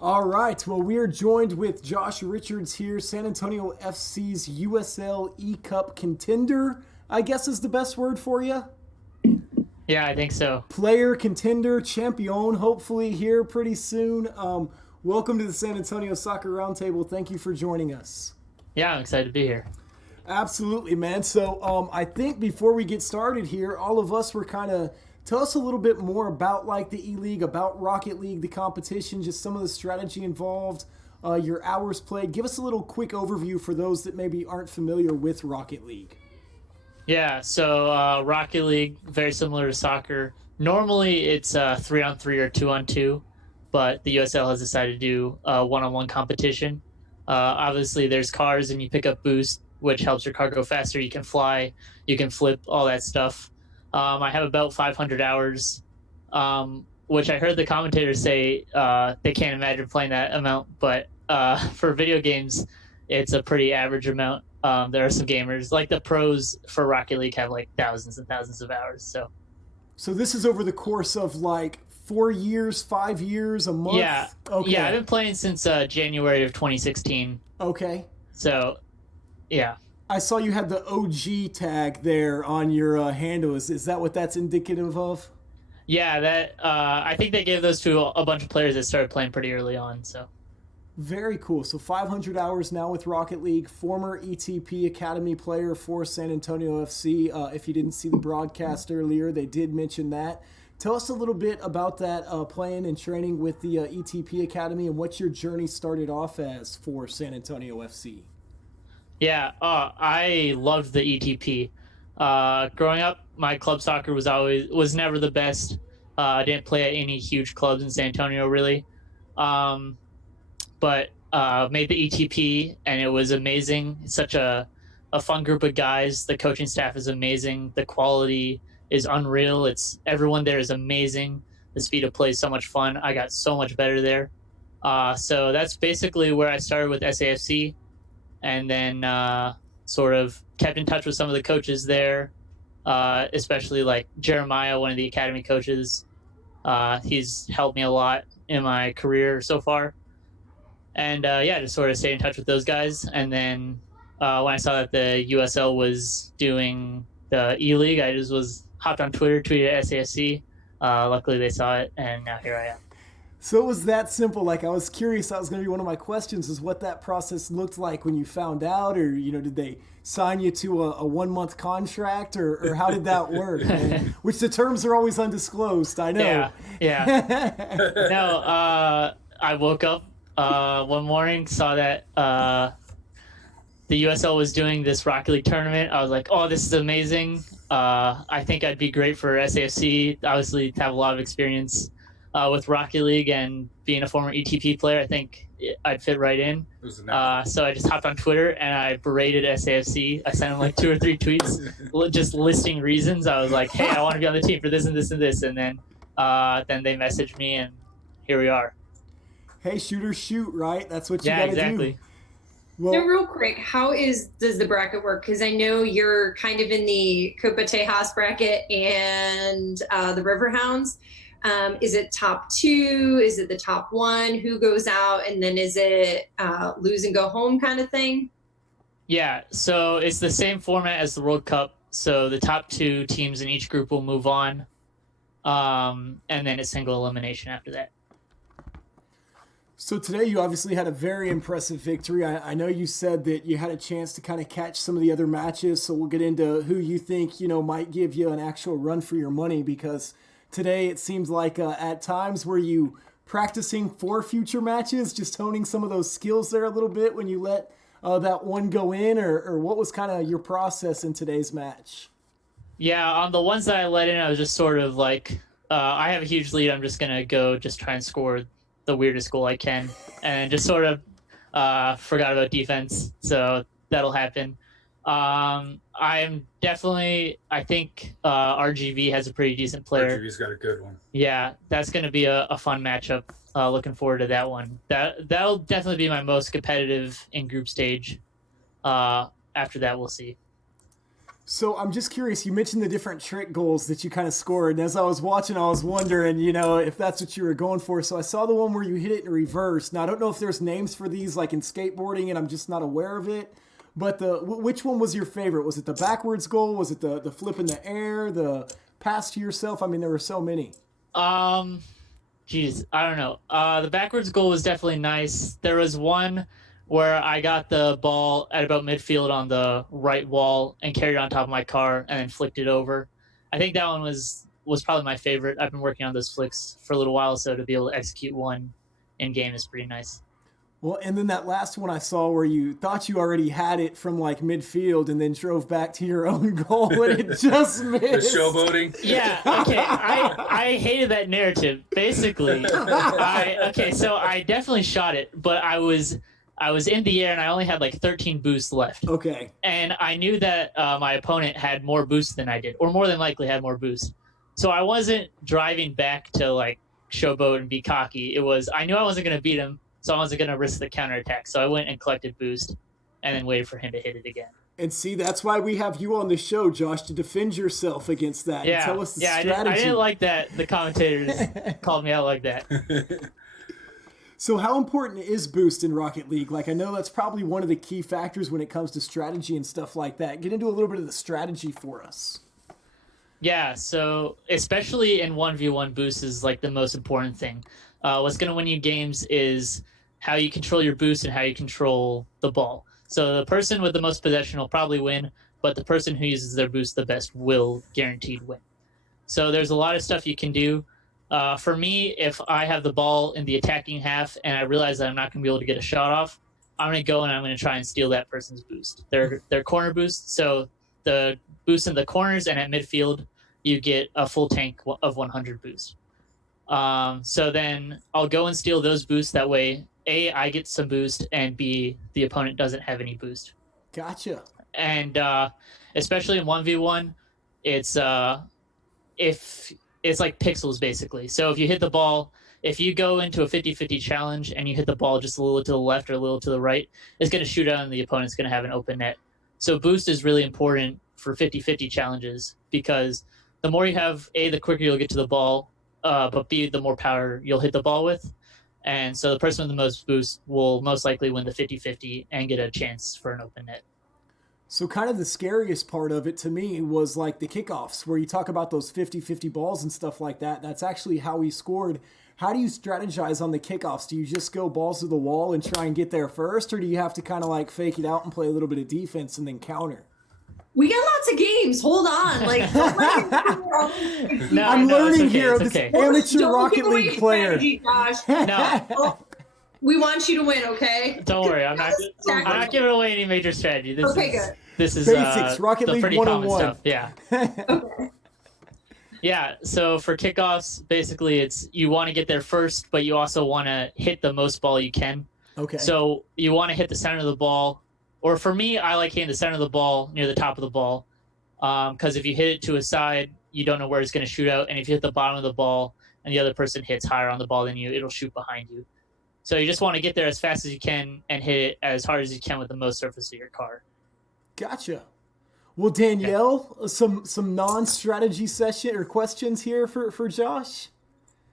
All right. Well, we are joined with Josh Richards here, San Antonio FC's USLeCup contender, I guess is the best word for you. Yeah, I think so. Player, contender, champion, hopefully here pretty soon. Welcome to the San Antonio Soccer Roundtable. Thank you for joining us. Yeah, I'm excited to be here. Absolutely, man. So I think before we get started here, all of us were kind of tell us a little bit more about like the E League, about Rocket League, the competition, just some of the strategy involved, your hours played. Give us a little quick overview for those that maybe aren't familiar with Rocket League. Yeah, so Rocket League, very similar to soccer. Normally it's 3-on-3 or 2-on-2, but the USL has decided to do one-on-one competition. Obviously, there's cars and you pick up boost, which helps your car go faster. You can fly, you can flip, all that stuff. I have about 500 hours, which I heard the commentators say they can't imagine playing that amount, but for video games, it's a pretty average amount. There are some gamers, like the pros for Rocket League, have like thousands and thousands of hours. So this is over the course of like 4 years, 5 years, a month? Yeah, Okay. yeah, I've been playing since January of 2016. Okay. So, yeah. I saw you had the OG tag there on your handle. Is that what that's indicative of? Yeah, that I think they gave those to a bunch of players that started playing pretty early on. So Very cool. So 500 hours now with Rocket League, former ETP Academy player for San Antonio FC. If you didn't see the broadcast earlier, they did mention that. Tell us a little bit about that playing and training with the ETP Academy and what your journey started off as for San Antonio FC. yeah, I loved the ETP. Growing up, my club soccer was never the best. I didn't play at any huge clubs in San Antonio really. Um, but made the ETP, and it was amazing. It's such a fun group of guys. The coaching staff is amazing. The quality is unreal. It's everyone there is amazing. The speed of play is so much fun. I got so much better there. So that's basically where I started with SAFC, and then sort of kept in touch with some of the coaches there, especially like Jeremiah, one of the academy coaches. He's helped me a lot in my career so far. And yeah, just sort of stayed in touch with those guys. And then when I saw that the USL was doing the E League, I just was hopped on Twitter, tweeted at SAFC. Luckily, they saw it, and now here I am. So it was that simple. Like I was curious, that was going to be one of my questions, is what that process looked like when you found out, or did they sign you to a 1 month contract, or how did that work? Man? Which the terms are always undisclosed. I know. Yeah, yeah. No, I woke up one morning, saw that the USL was doing this Rocket League tournament. I was like, oh, this is amazing. I think I'd be great for SAFC. Obviously, have a lot of experience with Rocket League, and being a former ETP player, I think I'd fit right in. So I just hopped on Twitter and I berated SAFC. I sent them like 2 or 3 tweets just listing reasons. I was like, hey, I want to be on the team for this and this and this. And then they messaged me, and here we are. Hey, shooters shoot, right? That's what you Yeah, got to exactly. do. No, Well, real quick, does the bracket work? Because I know you're kind of in the Copa Tejas bracket and the Riverhounds. Is it top 2? Is it the top 1? Who goes out? And then is it lose and go home kind of thing? Yeah, so it's the same format as the World Cup. So the top 2 teams in each group will move on, and then a single elimination after that. so today you obviously had a very impressive victory. I know you said that you had a chance to kind of catch some of the other matches, so we'll get into who you think, might give you an actual run for your money, because today it seems like at times were you practicing for future matches, just honing some of those skills there a little bit when you let that one go in, or what was kind of your process in today's match? Yeah, on the ones that I let in, I was just sort of like, I have a huge lead. I'm just going to go just try and score the weirdest goal I can, and just sort of forgot about defense. So that'll happen. I'm definitely, I think RGV has a pretty decent player. RGV's got a good one. Yeah, that's going to be a fun matchup. Looking forward to that one. That'll definitely be my most competitive in group stage. After that, we'll see. So I'm just curious, you mentioned the different trick goals that you kind of scored. And as I was watching, I was wondering, if that's what you were going for. So I saw the one where you hit it in reverse. Now, I don't know if there's names for these like in skateboarding and I'm just not aware of it. But which one was your favorite? Was it the backwards goal? Was it the flip in the air? The pass to yourself? I mean, there were so many. Geez, I don't know. The backwards goal was definitely nice. There was one where I got the ball at about midfield on the right wall and carried it on top of my car and then flicked it over. I think that one was probably my favorite. I've been working on those flicks for a little while, so to be able to execute one in game is pretty nice. Well, and then that last one I saw where you thought you already had it from like midfield and then drove back to your own goal and it just missed. The showboating. Yeah, okay. I hated that narrative. Basically, so I definitely shot it, but I was in the air and I only had like 13 boosts left. Okay. And I knew that my opponent had more boosts than I did, or more than likely had more boosts. So I wasn't driving back to like showboat and be cocky. I knew I wasn't going to beat him, so I wasn't going to risk the counterattack. So I went and collected boost and then waited for him to hit it again. And see, that's why we have you on the show, Josh, to defend yourself against that. Yeah, and tell us the strategy. I didn't like that the commentators called me out like that. So how important is boost in Rocket League? Like, I know that's probably one of the key factors when it comes to strategy and stuff like that. Get into a little bit of the strategy for us. Yeah, so especially in 1v1, boost is like the most important thing. What's going to win you games is how you control your boost and how you control the ball. So the person with the most possession will probably win, but the person who uses their boost the best will guaranteed win. So there's a lot of stuff you can do. For me, if I have the ball in the attacking half and I realize that I'm not going to be able to get a shot off, I'm going to go and I'm going to try and steal that person's boost. Their corner boost. So the boost in the corners and at midfield, you get a full tank of 100 boost. So then I'll go and steal those boosts. That way, A, I get some boost, and B, the opponent doesn't have any boost. Gotcha. And especially in 1v1, it's like pixels, basically. So if you hit the ball, if you go into a 50-50 challenge and you hit the ball just a little to the left or a little to the right, it's going to shoot out and the opponent's going to have an open net. So boost is really important for 50-50 challenges because the more you have, A, the quicker you'll get to the ball, but B, the more power you'll hit the ball with. And so the person with the most boost will most likely win the 50-50 and get a chance for an open net. So kind of the scariest part of it to me was like the kickoffs where you talk about those 50-50 balls and stuff like that. That's actually how he scored. How do you strategize on the kickoffs? Do you just go balls to the wall and try and get there first, or do you have to kind of like fake it out and play a little bit of defense and then counter? We got lots of games. Hold on. Like, I'm learning okay, here. This amateur Rocket League player. Josh. No. We want you to win, okay? Don't worry. I'm not giving away any major strategy. Good. This is basics, Rocket the League pretty common 101. stuff. Yeah. Okay. Yeah, so for kickoffs, basically it's you want to get there first, but you also want to hit the most ball you can. Okay. So you want to hit the center of the ball. Or for me, I like hitting the center of the ball near the top of the ball. Because if you hit it to a side, you don't know where it's going to shoot out. And if you hit the bottom of the ball and the other person hits higher on the ball than you, it'll shoot behind you. So you just want to get there as fast as you can and hit it as hard as you can with the most surface of your car. Gotcha. Well, Danielle, some non-strategy session or questions here for Josh?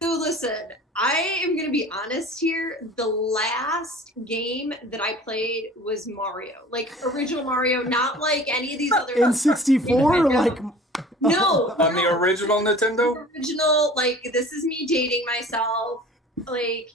So listen, I am going to be honest here. The last game that I played was Mario, like original Mario, not like any of these other. N64 or like. No. On the original Nintendo? Original, like this is me dating myself. Like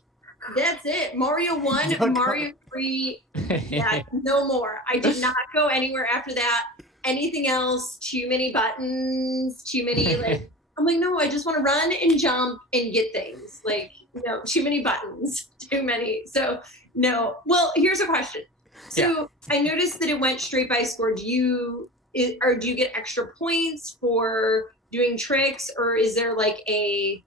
that's it. Mario 1, Mario 3, yeah, no more. I did not go anywhere after that. Anything else, too many buttons, too many like I'm like, no, I just want to run and jump and get things. Like, no, too many buttons, too many. So no. Well, here's a question. So I noticed that it went straight by score. Do you get extra points for doing tricks, or is there like a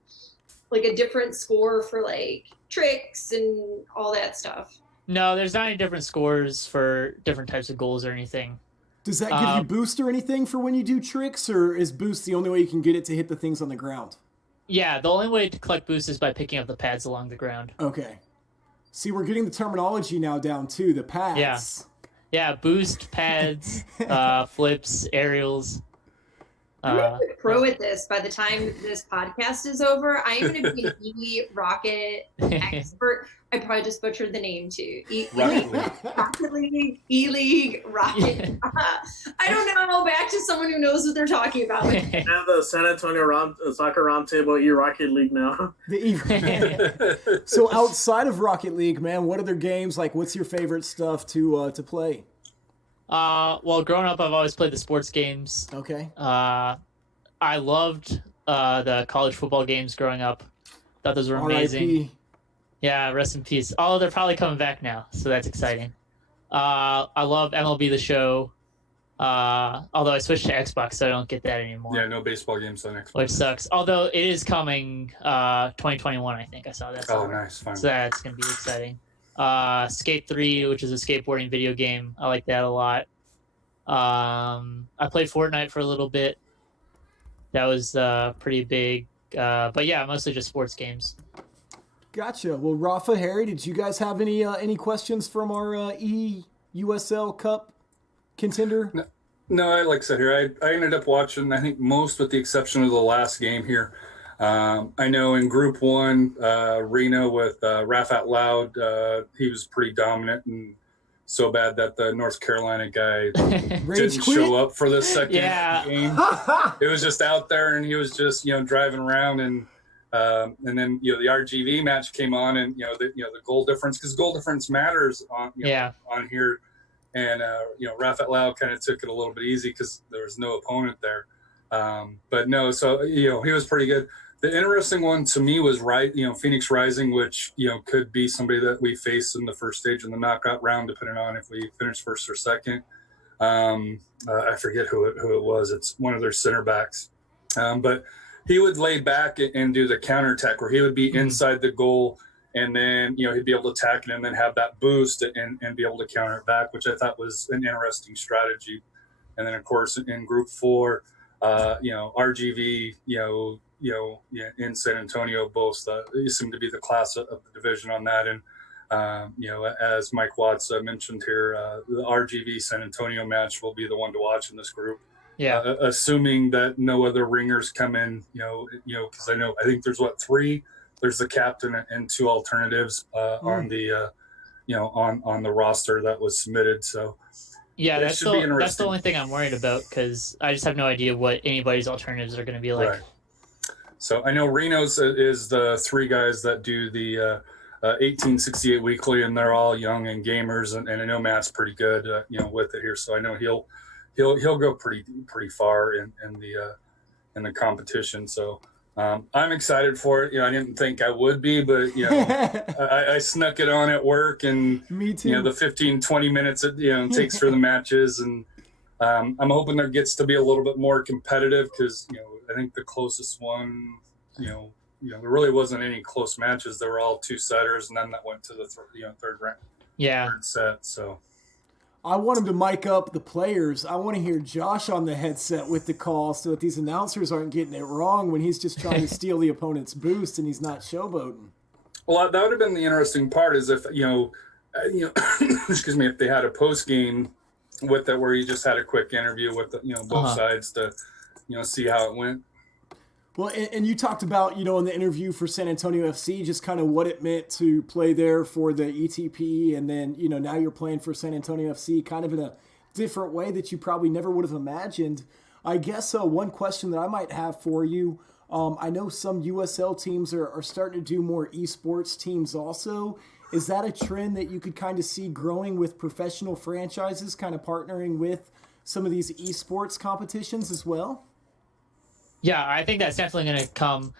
different score for like tricks and all that stuff? No, there's not any different scores for different types of goals or anything. Does that give you boost or anything for when you do tricks, or is boost the only way you can get it to hit the things on the ground? Yeah, the only way to collect boost is by picking up the pads along the ground. Okay. See, we're getting the terminology now down too, the pads. Yeah, boost, pads, flips, aerials. I'm going to be a pro at this by the time this podcast is over. I am going to be an E-Rocket expert. I probably just butchered the name too. Rocket League, E-League, Rocket. I don't know. Back to someone who knows what they're talking about. I have the San Antonio Soccer Roundtable E-Rocket League now. So outside of Rocket League, man, what other games, like what's your favorite stuff to play? Well, growing up, I've always played the sports games. Okay. I loved the college football games growing up. Thought those were amazing. R.I.P. Yeah, rest in peace. Oh, they're probably coming back now, so that's exciting. I love MLB The Show. Although I switched to Xbox, so I don't get that anymore. Yeah, no baseball games on Xbox. Which sucks. Although it is coming 2021, I think. I saw that. Oh, nice. Fine. So that's going to be exciting. Skate 3, which is a skateboarding video game. I like that a lot. I played Fortnite for a little bit. That was pretty big. But yeah, mostly just sports games. Gotcha. Well, Rafa, Harry, did you guys have any questions from our USLeCup contender? No, like I said here, I ended up watching, I think, most with the exception of the last game here. I know in Group 1, Reno with Raf Out Loud, he was pretty dominant and so bad that the North Carolina guy didn't show up for the second game. It was just out there, and he was just driving around, and then the RGV match came on, and the goal difference, because goal difference matters on on here, and Raf Out Loud kind of took it a little bit easy because there was no opponent there, but no, so he was pretty good. The interesting one to me was Phoenix Rising, which could be somebody that we face in the first stage in the knockout round, depending on if we finish first or second. I forget who it was. It's one of their center backs, but he would lay back and do the counterattack, where he would be inside the goal, and then he'd be able to attack it and then have that boost and be able to counter it back, which I thought was an interesting strategy. And then of course in Group 4, RGV, in San Antonio, both seem to be the class of the division on that. And, as Mike Watts mentioned here, the RGV San Antonio match will be the one to watch in this group. Yeah. Assuming that no other ringers come in, because I think there's 3. There's the captain and 2 alternatives on the, on the roster that was submitted. So, yeah, that's the only thing I'm worried about, because I just have no idea what anybody's alternatives are going to be like. Right. So I know Reno's is the 3 guys that do the 1868 weekly, and they're all young and gamers, and I know Matt's pretty good, with it here. So I know he'll go pretty far in the competition. So I'm excited for it. I didn't think I would be, but I snuck it on at work, and me too. The 15-20 minutes it takes for the matches, and I'm hoping there gets to be a little bit more competitive, because I think the closest one, there really wasn't any close matches. They were all 2-setters, and then that went to the third round, third set. So I want him to mic up the players. I want to hear Josh on the headset with the call, so that these announcers aren't getting it wrong when he's just trying to steal the opponent's boost and he's not showboating. Well, that would have been the interesting part, is if excuse me, if they had a post game with it where you just had a quick interview with both sides to see how it went. Well, and you talked about, in the interview for San Antonio FC, just kind of what it meant to play there for the ETP. And then, now you're playing for San Antonio FC kind of in a different way that you probably never would have imagined. I guess one question that I might have for you, I know some USL teams are starting to do more esports teams also. Is that a trend that you could kind of see growing with professional franchises kind of partnering with some of these esports competitions as well? Yeah, I think that's definitely going to come.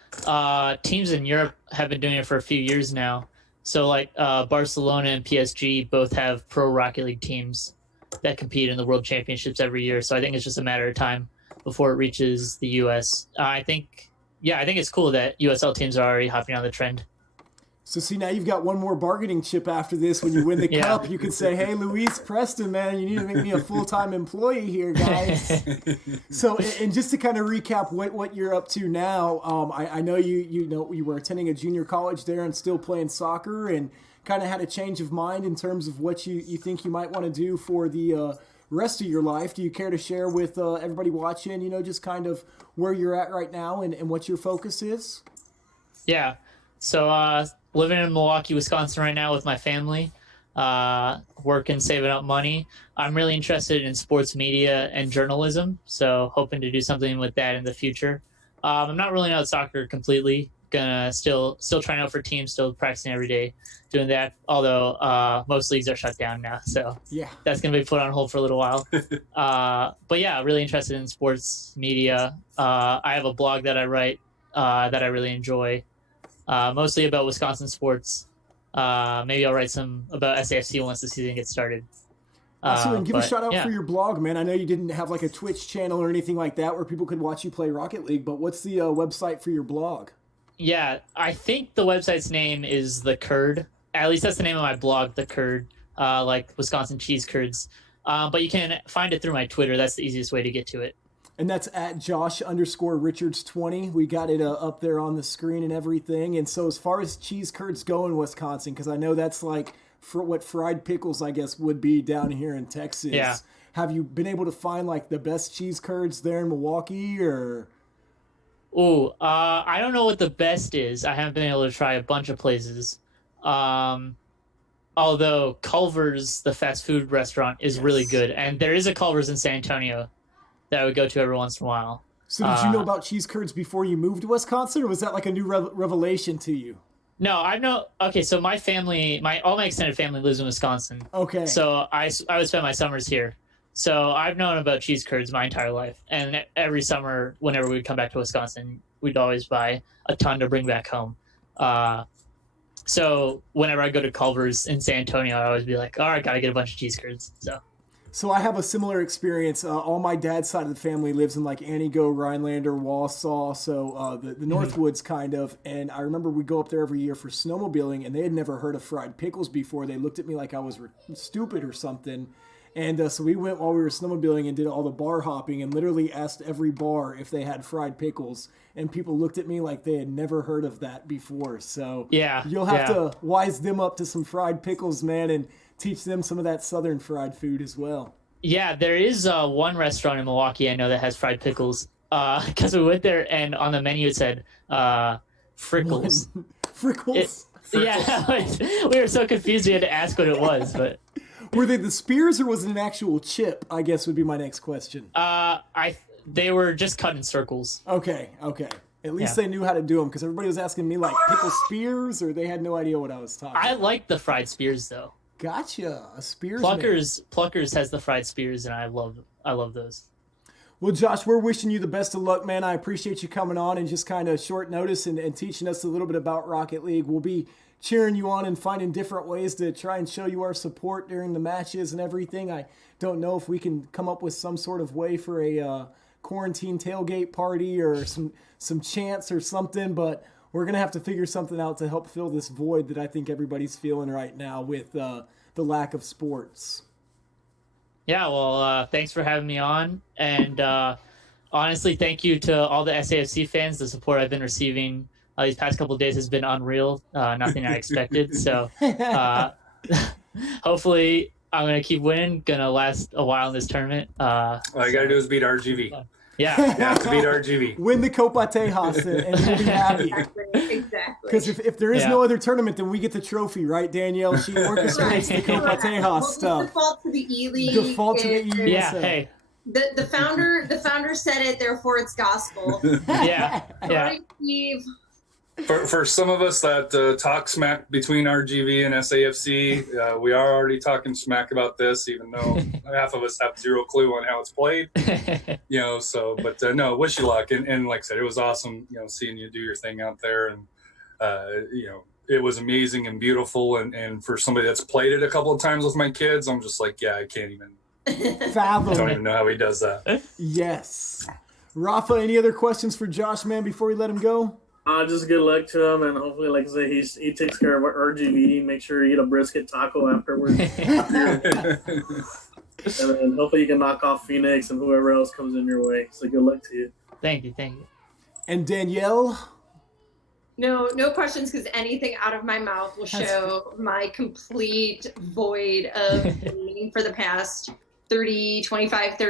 Teams in Europe have been doing it for a few years now. So like Barcelona and PSG both have pro Rocket League teams that compete in the World Championships every year. So I think it's just a matter of time before it reaches the US. I think it's cool that USL teams are already hopping on the trend. So see, now you've got one more bargaining chip after this. When you win the cup, you could say, hey, Luis Preston, man, you need to make me a full-time employee here, guys. So, and just to kind of recap what you're up to now, I know you were attending a junior college there and still playing soccer, and kind of had a change of mind in terms of what you think you might want to do for the rest of your life. Do you care to share with everybody watching, just kind of where you're at right now and what your focus is? Yeah. So living in Milwaukee, Wisconsin right now with my family, working, saving up money. I'm really interested in sports media and journalism, so hoping to do something with that in the future. I'm not ruling out soccer completely. Gonna still trying out for teams, still practicing every day, doing that. Although most leagues are shut down now, so yeah, that's gonna be put on hold for a little while. But yeah, really interested in sports media. I have a blog that I write that I really enjoy. Mostly about Wisconsin sports. Maybe I'll write some about SAFC once the season gets started. Awesome, and give a shout out for your blog, man. I know you didn't have like a Twitch channel or anything like that where people could watch you play Rocket League, but what's the website for your blog? Yeah, I think the website's name is The Curd. At least that's the name of my blog, The Curd, like Wisconsin cheese curds. But you can find it through my Twitter. That's the easiest way to get to it. And that's at Josh_Richards20. We got it up there on the screen and everything. And so as far as cheese curds go in Wisconsin, because I know that's like for what fried pickles, I guess, would be down here in Texas. Yeah. Have you been able to find like the best cheese curds there in Milwaukee, or? Oh, I don't know what the best is. I haven't been able to try a bunch of places. Although Culver's, the fast food restaurant, is really good. And there is a Culver's in San Antonio that I would go to every once in a while. So did you know about cheese curds before you moved to Wisconsin, or was that like a new revelation to you? No, I know. Okay, so my family, all my extended family lives in Wisconsin. Okay. So I would spend my summers here. So I've known about cheese curds my entire life. And every summer, whenever we'd come back to Wisconsin, we'd always buy a ton to bring back home. So whenever I go to Culver's in San Antonio, I always be like, all right, got to get a bunch of cheese curds. So I have a similar experience. All my dad's side of the family lives in like Antigo, Rhinelander, Wausau, so the Northwoods kind of. And I remember we go up there every year for snowmobiling, and they had never heard of fried pickles before. They looked at me like I was stupid or something. And so we went while we were snowmobiling and did all the bar hopping and literally asked every bar if they had fried pickles. And people looked at me like they had never heard of that before. So you'll have to wise them up to some fried pickles, man, and teach them some of that southern fried food as well. Yeah, there is one restaurant in Milwaukee I know that has fried pickles. Because we went there and on the menu it said Frickles. Frickles? Yeah, we were so confused we had to ask what it was, but... Were they the spears, or was it an actual chip, I guess would be my next question. They were just cut in circles. Okay. At least they knew how to do them, because everybody was asking me, like, pickle spears, or they had no idea what I was talking about. I like the fried spears, though. Gotcha. A spears. Pluckers has the fried spears, and I love those. Well, Josh, we're wishing you the best of luck, man. I appreciate you coming on and just kind of short notice and teaching us a little bit about Rocket League. We'll be cheering you on and finding different ways to try and show you our support during the matches and everything. I don't know if we can come up with some sort of way for a quarantine tailgate party or some chants or something, but we're going to have to figure something out to help fill this void that I think everybody's feeling right now with the lack of sports. Yeah, well, thanks for having me on. And honestly, thank you to all the SAFC fans. The support I've been receiving these past couple of days has been unreal. Nothing I expected. So hopefully I'm going to keep winning. Going to last a while in this tournament. All you got to do is beat RGV. Yeah. You have to beat RGV. Win the Copa Tejas and you'll be happy. Exactly. Because if there is no other tournament, then we get the trophy, right, Danielle? She orchestrates the Copa Tejas stuff. Default to the E-League. Default to the E-League. Yeah, hey. The founder said it, therefore it's gospel. Yeah. Sorry, Steve. For some of us that talk smack between RGV and SAFC, we are already talking smack about this, even though half of us have zero clue on how it's played. But no, wish you luck. And like I said, it was awesome, seeing you do your thing out there. And, it was amazing and beautiful. And for somebody that's played it a couple of times with my kids, I'm just like, I can't even fathom. I don't even know how he does that. Yes. Rafa, any other questions for Josh, man, before we let him go? Just good luck to him, and hopefully, like I say, he takes care of RGV. Make sure you eat a brisket taco afterwards. And then hopefully you can knock off Phoenix and whoever else comes in your way. So good luck to you. Thank you. And Danielle? No questions, because anything out of my mouth will show my complete void of meaning for the past 30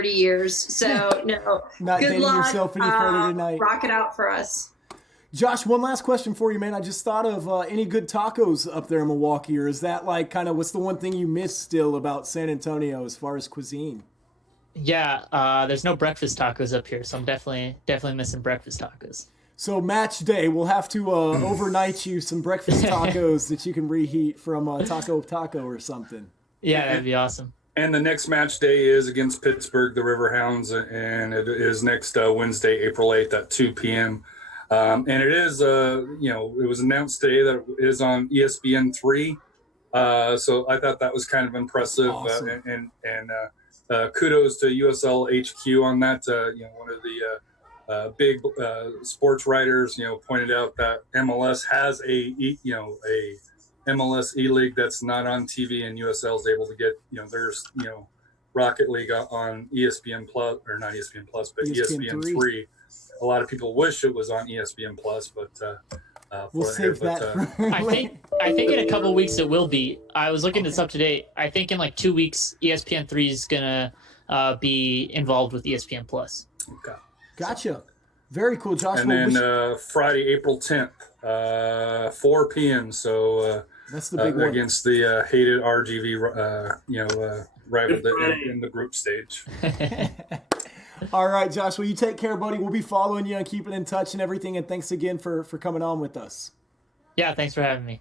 years. So no, Not good dating luck. yourself any further tonight. Rock it out for us. Josh, one last question for you, man. I just thought of any good tacos up there in Milwaukee, or is that like kind of what's the one thing you miss still about San Antonio as far as cuisine? Yeah, there's no breakfast tacos up here, so I'm definitely missing breakfast tacos. So match day, we'll have to overnight you some breakfast tacos that you can reheat from Taco or something. Yeah, that'd be awesome. And the next match day is against Pittsburgh, the Riverhounds, and it is next Wednesday, April 8th at 2 p.m. And it is, it was announced today that it is on ESPN3. So I thought that was kind of impressive. Awesome. And kudos to USLHQ on that. One of the big sports writers, pointed out that MLS has a MLS E-League that's not on TV, and USL is able to get, there's, Rocket League on ESPN Plus, or not ESPN Plus, but ESPN3. A lot of people wish it was on ESPN Plus, but we'll save that. I think in a couple of weeks it will be. I was looking this up today. I think in like 2 weeks, ESPN3 is gonna be involved with ESPN Plus. Okay. Gotcha. Very cool, Josh. And then Friday, April 10th, 4 p.m. So that's the big one against the hated RGV, rival in the group stage. All right, Josh. Well, you take care, buddy. We'll be following you and keeping in touch and everything. And thanks again for coming on with us. Yeah, thanks for having me.